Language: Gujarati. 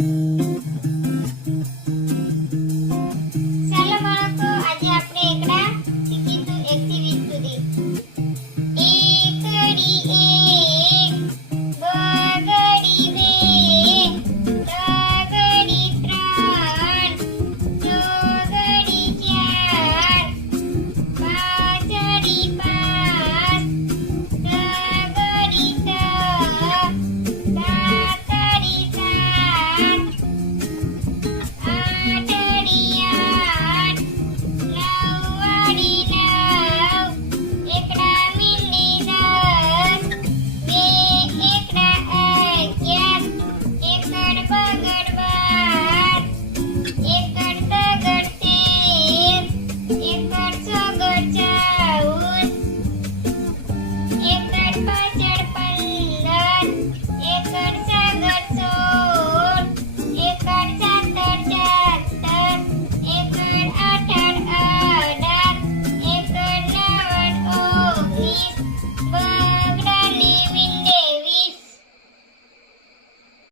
ચાલો બાળકો, આજે આપણે એકડા શીખીશું 1 થી 20 સુધી. એકડી એક, બગડી બે, તગડી ત્રણ, ચોગડી ચાર, પાંચડી પાંચ, છગડી છ, સાતડી સાત, આઠડી આઠ, નવડી નવ, એકડા મીંડી 10, બે એકડા 11, એકડ બગડ